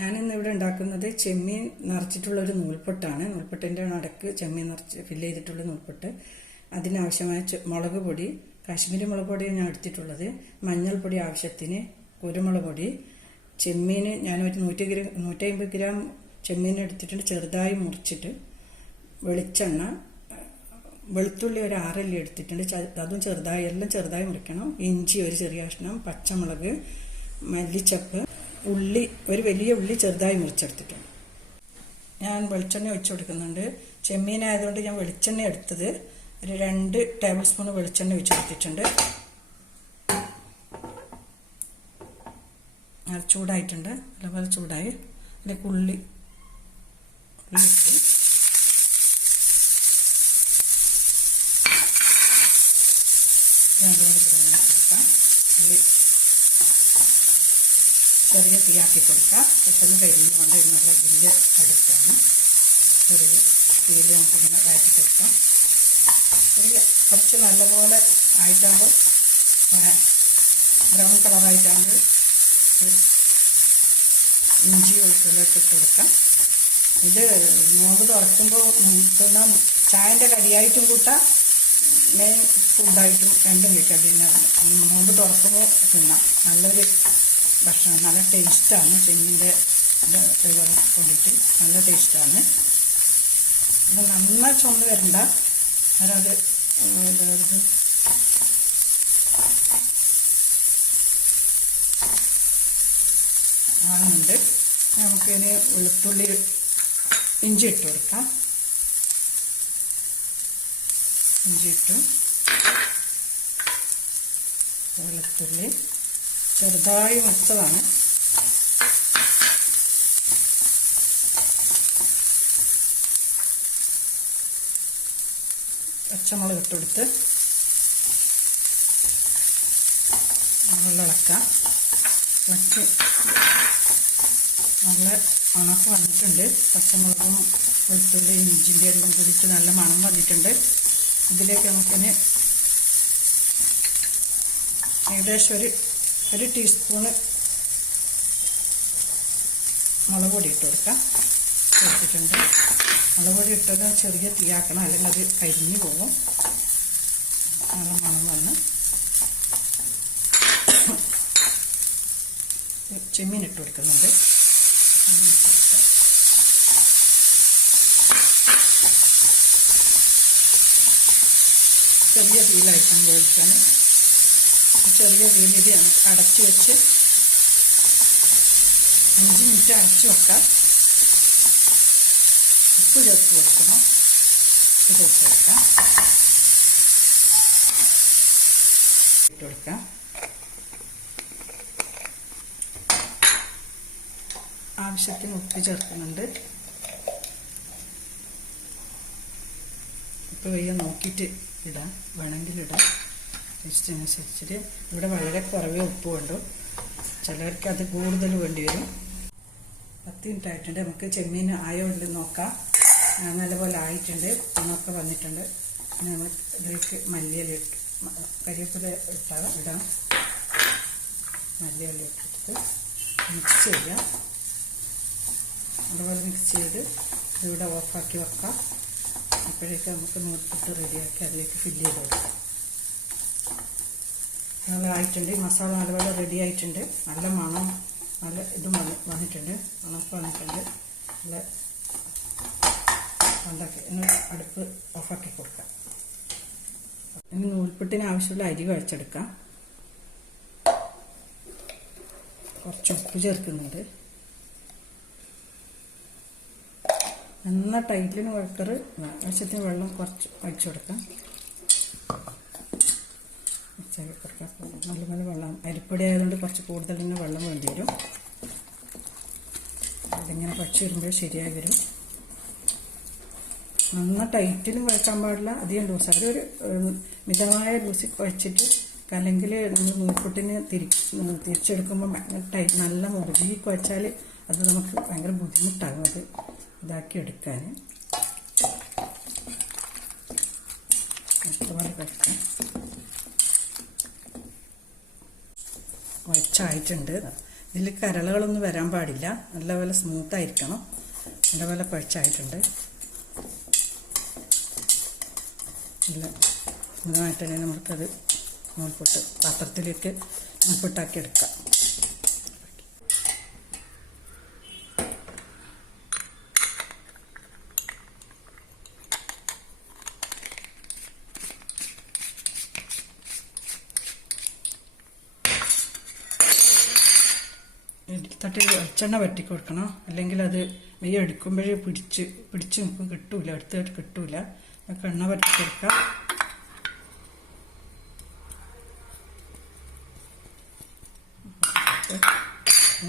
ഞാനിന്നിവിടെ ഉണ്ടാക്കുന്നത് ചെമ്മീൻ നിറച്ചിട്ടുള്ളൊരു നൂൽപ്പൊട്ടാണ്. നൂൽപ്പൊട്ടിൻ്റെ നടക്ക് ചെമ്മീൻ നിറച്ച് ഫില്ല് ചെയ്തിട്ടുള്ള നൂൽപ്പൊട്ട്. അതിനാവശ്യമായ മുളക് പൊടി, കാശ്മീരി മുളക് പൊടിയാണ് ഞാൻ എടുത്തിട്ടുള്ളത്. മഞ്ഞൾപ്പൊടി ആവശ്യത്തിന്, കുരുമുളക് പൊടി, ചെമ്മീൻ ഞാനൊരു 150 ഗ്രാം ചെമ്മീൻ എടുത്തിട്ടുണ്ട്, ചെറുതായി മുറിച്ചിട്ട്. വെളിച്ചെണ്ണ, വെളുത്തുള്ളി ഒരു 6 അല്ലി എടുത്തിട്ടുണ്ട്, അതും ചെറുതായി, എല്ലാം ചെറുതായി മുറിക്കണം. ഇഞ്ചി ഒരു ചെറിയ കഷ്ണം, പച്ചമുളക്, മല്ലിച്ചപ്പ്, ഉള്ളി ഒരു വലിയ ഉള്ളി ചെറുതായി മുറിച്ചെടുത്തിട്ടുണ്ട്. ഞാൻ വെളിച്ചെണ്ണ ഒഴിച്ചു കൊടുക്കുന്നുണ്ട്. ചെമ്മീനായതുകൊണ്ട് ഞാൻ വെളിച്ചെണ്ണ എടുത്തത്. ഒരു 2 ടേബിൾ സ്പൂൺ വെളിച്ചെണ്ണ ഒഴിച്ചെടുത്തിട്ടുണ്ട്. ചൂടായിട്ടുണ്ട്, നല്ലപോലെ ചൂടായി. അതിലേക്ക് ഉള്ളി ഇട്ട് നല്ലപോലെ കൊടുക്കാം. ഉള്ളി ചെറിയ തീയാക്കി കൊടുക്കുക. പെട്ടെന്ന് കരിഞ്ഞ് കൊണ്ട് നല്ല വലിയ അടുപ്പാണ്. ചെറിയ തീയിൽ നമുക്കിങ്ങനെ വഴറ്റി കൊടുക്കാം. ചെറിയ കുറച്ച് നല്ലപോലെ ആയിട്ടാകുമ്പോൾ ബ്രൗൺ കളറായിട്ടാകുമ്പോൾ ഇഞ്ചി വെളുത്തുള്ളിയൊക്കെ ഇട്ട് കൊടുക്കാം. ഇത് നോമ്പ് തുറക്കുമ്പോൾ തിന്നാൻ ചായൻ്റെ കടിയായിട്ടും കൂട്ടാം, മെയിൻ ഫുഡായിട്ടും രണ്ടും കഴിക്കാം. പിന്നെ നോമ്പ് തുറക്കുമ്പോൾ തിന്നാം. നല്ലൊരു ഭക്ഷണം, നല്ല ടേസ്റ്റാണ്. ചെമ്മീൻ്റെ ഫ്ലേവർ കൊണ്ടിട്ട് നല്ല ടേസ്റ്റാണ്. ഇത് നന്നായി ചുമന്ന് വരണ്ട, അതായത് ആകുന്നുണ്ട്. നമുക്കിനി വെളുത്തുള്ളി ഇഞ്ചി ഇട്ട് കൊടുക്കാം. ഇഞ്ചി ഇട്ടു, വെളുത്തുള്ളി ചെറുതായി മുറിച്ചതാണ്. പച്ചമുളക് ഇട്ടുകൊടുത്ത് ഇളക്കാം. ഇളക്കി നല്ല മണക്ക് വന്നിട്ടുണ്ട്. പച്ചമുളകും വെളുത്തുള്ളി ഇഞ്ചിൻ്റെ എല്ലാം കൂടിയിട്ട് നല്ല മണം വന്നിട്ടുണ്ട്. ഇതിലേക്ക് നമുക്കിനി ഏകദേശം ഒരു ടീസ്പൂണ് മുളക് പൊടി ഇട്ട് കൊടുക്കാം. കൊടുത്തിട്ടുണ്ട്. മുളക് പൊടി ഇട്ടത് ചെറിയ തീയാക്കണം, അല്ലെങ്കിൽ അത് കരിഞ്ഞു പോകും. നല്ല മണം വന്ന് ചെമ്മീൻ ഇട്ട് കൊടുക്കുന്നുണ്ട്. ചെറിയ തീയിലായിട്ടാണ് വേവിക്കാൻ. ചെറിയ തീയിൽ അടച്ചു വെച്ച് 5 മിനിറ്റ് അടച്ചു വെക്കാം. ഉപ്പ് ചേർത്ത് കൊടുക്കണം. ഉപ്പ് ചേർത്ത് കൊടുക്കാം. ഇട്ട് കൊടുക്കാം. ആവശ്യത്തിന് ഉപ്പ് ചേർക്കുന്നുണ്ട്. ഉപ്പ് കഴിയാൻ നോക്കിയിട്ട് ഇടാം, വേണമെങ്കിൽ ഇടാം, ടേസ്റ്റിനനുസരിച്ചിട്ട്. ഇവിടെ വളരെ കുറവേ ഉപ്പ് വേണ്ടു, ചിലർക്ക് അത് കൂടുതൽ വേണ്ടി വരും. 10 മിനിറ്റ് ആയിട്ടുണ്ട്. നമുക്ക് ചെമ്മീൻ ആയോ ഇല്ല നോക്കാം. നല്ലപോലെ ആയിട്ടുണ്ട്, മണമൊക്കെ വന്നിട്ടുണ്ട്. പിന്നെ നമ്മൾ ഇതിലേക്ക് മല്ലിയില ഇട്ട് കരിവേപ്പില ഇടാം. മല്ലിയില ഇട്ടിട്ട് മിക്സ് ചെയ്യാം. അതുപോലെ മിക്സ് ചെയ്ത് ഇതിവിടെ ഓഫാക്കി വെക്കാം. അപ്പോഴേക്ക് നമുക്ക് നൂൽപ്പൊട്ട് റെഡിയാക്കി അതിലേക്ക് ഫില്ല് ചെയ്ത് കൊടുക്കാം. നല്ല ആയിട്ടുണ്ട്. മസാല നല്ലപോലെ റെഡി ആയിട്ടുണ്ട്. നല്ല മണം, നല്ല ഇതും വന്നിട്ടുണ്ട്, മണമൊക്കെ വന്നിട്ടുണ്ട്. നല്ല ഉണ്ടാക്കി ഇനി അടുപ്പ് ഓഫാക്കി കൊടുക്കാം. ഇനി നൂൽപ്പൊട്ടിന് ആവശ്യമുള്ള അരി കുഴച്ചെടുക്കാം. കുറച്ച് ഉപ്പ് ചേർക്കുന്നുണ്ട്. നന്ന ടൈറ്റിന് കുഴക്കറ്. ആവശ്യത്തിന് വെള്ളം കുറച്ച് ഒഴിച്ചു കൊടുക്കാം. കൊടുക്കാം. നല്ല വെള്ളം, അരിപ്പൊടി ആയതുകൊണ്ട് കുറച്ച് കൂടുതൽ തന്നെ വെള്ളം വേണ്ടി വരും. അതിങ്ങനെ പച്ച വരുമ്പോൾ ശരിയായി വരും. നന്ന ടൈറ്റിലും കുഴക്കാൻ പാടില്ല, അധികം ലൂസ്. അതൊരു മിതമായ ലൂസിൽ കുഴച്ചിട്ട്, അല്ലെങ്കിൽ നമ്മൾ നൂൽപ്പൊട്ടിന് തിരിച്ചെടുക്കുമ്പോൾ ടൈറ്റ് നല്ല മുറുകി കുഴച്ചാൽ അത് നമുക്ക് ഭയങ്കര ബുദ്ധിമുട്ടാകും അത് ഇതാക്കി എടുക്കാൻ. ഇഷ്ടപോലെ കുഴക്കാം. കുഴച്ചായിട്ടുണ്ട്. ഇതിൽ കരളുകളൊന്നും വരാൻ പാടില്ല. നല്ലപോലെ സ്മൂത്തായിരിക്കണം. നല്ലപോലെ കുഴച്ചായിട്ടുണ്ട്. നല്ല സ്മൂതമായിട്ട് തന്നെ നമുക്കത് നൂൽപുട്ട് പാത്രത്തിലേക്ക് നൂൽപുട്ടാക്കി എടുക്കാം. തട്ടിൽ വെളിച്ചെണ്ണ വറ്റി കൊടുക്കണം. അല്ലെങ്കിൽ അത് നെയ്യ് എടുക്കുമ്പോഴേ പിടിച്ച് നിൽക്കും, കിട്ടൂല, എടുത്തിട്ട് കിട്ടൂല. നമുക്ക് എണ്ണ വറ്റി കൊടുക്കാം.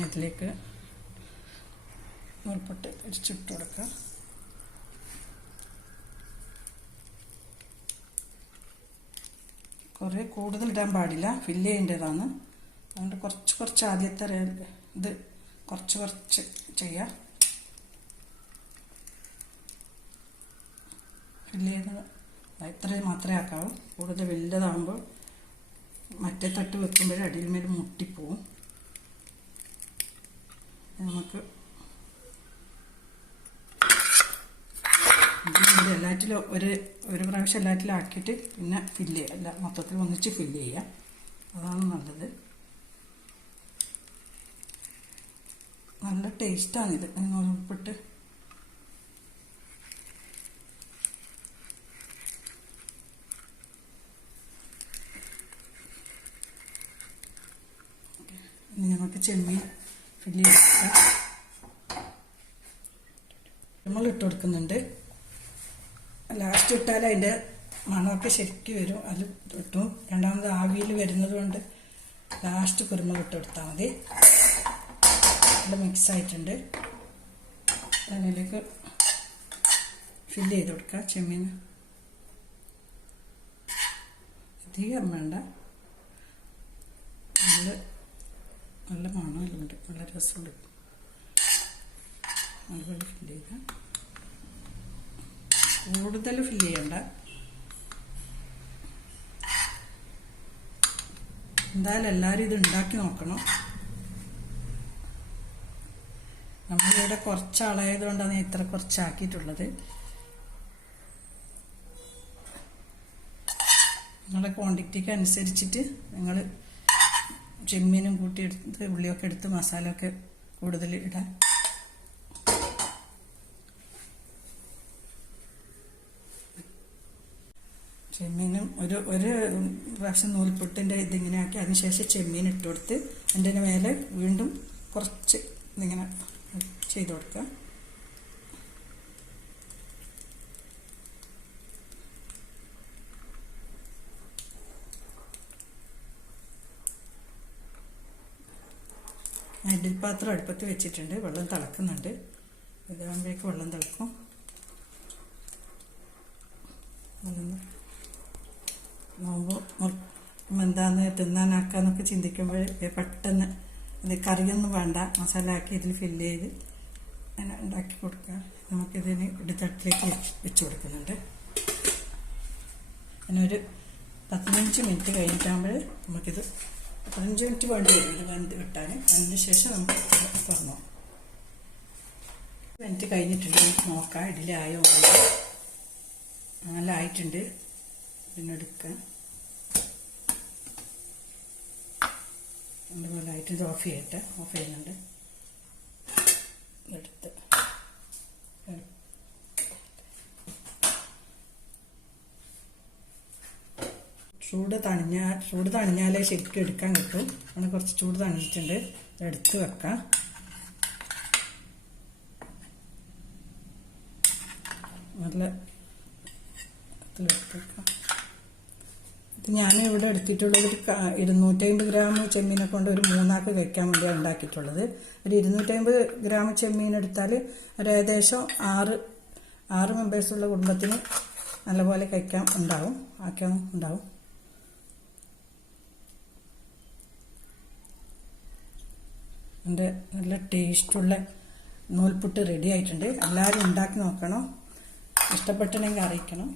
ഇതിലേക്ക് നൂൽപുട്ട് അരിച്ചിട്ട് കൊടുക്കാം. കുറേ കൂടുതൽ ഇടാൻ പാടില്ല, ഫില്ല് ചെയ്യേണ്ടതാണ്. അതുകൊണ്ട് കുറച്ച് ആദ്യത്തെ ഇത് കുറച്ച് ചെയ്യാം. ഫില്ല് ചെയ്ത് ഇത്രയും മാത്രമേ ആക്കാവൂ. കൂടുതൽ വലുതാകുമ്പോൾ മറ്റേ തട്ട് വെക്കുമ്പോൾ അടിയിൽ മേൽ മുട്ടിപ്പോവും. നമുക്ക് എല്ലാറ്റിലും ഒരു പ്രാവശ്യം എല്ലാറ്റിലും ആക്കിയിട്ട് പിന്നെ ഫില്ല് ചെയ്യുക. അല്ല, മൊത്തത്തിൽ ഒന്നിച്ച് ഫില്ല് ചെയ്യുക. അതാണ് നല്ലത്. നല്ല ടേസ്റ്റാണിത് നൂൽപുട്ട്. ഇനി നമുക്ക് ചെമ്മീൻ ഫില്ല് ചെയ്തെടുക്കാം. നമ്മൾ ഇട്ട് കൊടുക്കുന്നുണ്ട്. ലാസ്റ്റ് ഇട്ടാൽ അതിൻ്റെ മണമൊക്കെ ശരിക്കും വരും. അത് ഇട്ടും രണ്ടാമത് ആവിയിൽ വരുന്നത് കൊണ്ട് ലാസ്റ്റ് കുരുമുളക് ഇട്ട് കൊടുത്താൽ മതി. നല്ല മിക്സായിട്ടുണ്ട്. അതിലേക്ക് ഫില്ല് ചെയ്ത് കൊടുക്കുക ചെമ്മീൻ. അധികം വേണ്ട. നല്ല മണമെല്ലാം നല്ല രസമുണ്ട്. അതുപോലെ ഫില്ല് ചെയ്യുക. കൂടുതൽ ഫില്ല് ചെയ്യണ്ട. എന്തായാലും എല്ലാവരും ഇത് ഉണ്ടാക്കി നോക്കണം. നമ്മളിവിടെ കുറച്ചാളായതുകൊണ്ടാണ് ഇത്ര കുറച്ചാക്കിയിട്ടുള്ളത്. നിങ്ങളുടെ ക്വാണ്ടിറ്റിക്ക് അനുസരിച്ചിട്ട് നിങ്ങൾ ചെമ്മീനും കൂട്ടിയെടുത്ത് ഉള്ളിയൊക്കെ എടുത്ത് മസാലയൊക്കെ കൂടുതൽ ഇടാൻ. ചെമ്മീനും ഒരു പ്രാവശ്യം നൂൽപുട്ടിൻ്റെ ഇതിങ്ങനെ ആക്കി അതിനുശേഷം ചെമ്മീൻ ഇട്ട് കൊടുത്ത് അതിൻ്റെ മേലെ വീണ്ടും കുറച്ച് ഇതിങ്ങനെ ചെയ്ത് കൊടുക്കുക. ഇഡ്ഡലിപ്പാത്രം അടുപ്പത്ത് വെച്ചിട്ടുണ്ട്. വെള്ളം തിളക്കുന്നുണ്ട്. ഇതാകുമ്പോഴേക്ക് വെള്ളം തിളക്കും. എന്താന്ന് തിന്നാനാക്കാന്നൊക്കെ ചിന്തിക്കുമ്പോൾ പെട്ടെന്ന് ഇത് കറിയൊന്നും വേണ്ട, മസാല ആക്കി ഇതിൽ ഫില്ല് ചെയ്ത് അങ്ങനെ ഉണ്ടാക്കി കൊടുക്കുക. നമുക്കിതിന് ഇടിത്തട്ടിലേക്ക് വെച്ച് കൊടുക്കുന്നുണ്ട്. പിന്നെ ഒരു 15 മിനിറ്റ് കഴിഞ്ഞിട്ടാകുമ്പോൾ നമുക്കിത് 15 മിനിറ്റ് വേണ്ടി വരും ഇത് വെന്ത് കിട്ടാൻ. അതിന് ശേഷം നമുക്ക് തുറന്നു. മിനിറ്റ് കഴിഞ്ഞിട്ടുണ്ട്. നമുക്ക് നോക്കാം ഇഡ്ഡലിയായോ. നല്ല ആയിട്ടുണ്ട്. പിന്നെ എടുക്കാം. അതുപോലെ ആയിട്ട് ഇത് ഓഫ് ചെയ്യട്ടെ. ഓഫ് ചെയ്യുന്നുണ്ട്. എടുത്ത് ചൂട് തണിഞ്ഞാലേ ശരിക്കും എടുക്കാൻ കിട്ടും. അങ്ങനെ കുറച്ച് ചൂട് തണിഞ്ഞിട്ടുണ്ട്. എടുത്ത് വെക്കാം. നല്ല എടുത്ത് വെക്കാം. ഇത് ഞാനിവിടെ എടുത്തിട്ടുള്ളത് 250 ഗ്രാം ചെമ്മീനെ കൊണ്ട് ഒരു 3 ആൾക്ക് കഴിക്കാൻ വേണ്ടിയാണ് ഉണ്ടാക്കിയിട്ടുള്ളത്. ഒരു 250 ഗ്രാം ചെമ്മീൻ എടുത്താൽ ഒരു ഏകദേശം 6 മെമ്പേഴ്സുള്ള കുടുംബത്തിന് നല്ലപോലെ കഴിക്കാൻ ഉണ്ടാവും. എൻ്റെ നല്ല ടേസ്റ്റുള്ള നൂൽപുട്ട് റെഡി ആയിട്ടുണ്ട്. എല്ലാവരും ഉണ്ടാക്കി നോക്കണം. ഇഷ്ടപ്പെട്ടിട്ടുണ്ടെങ്കിൽ അറിയിക്കണം.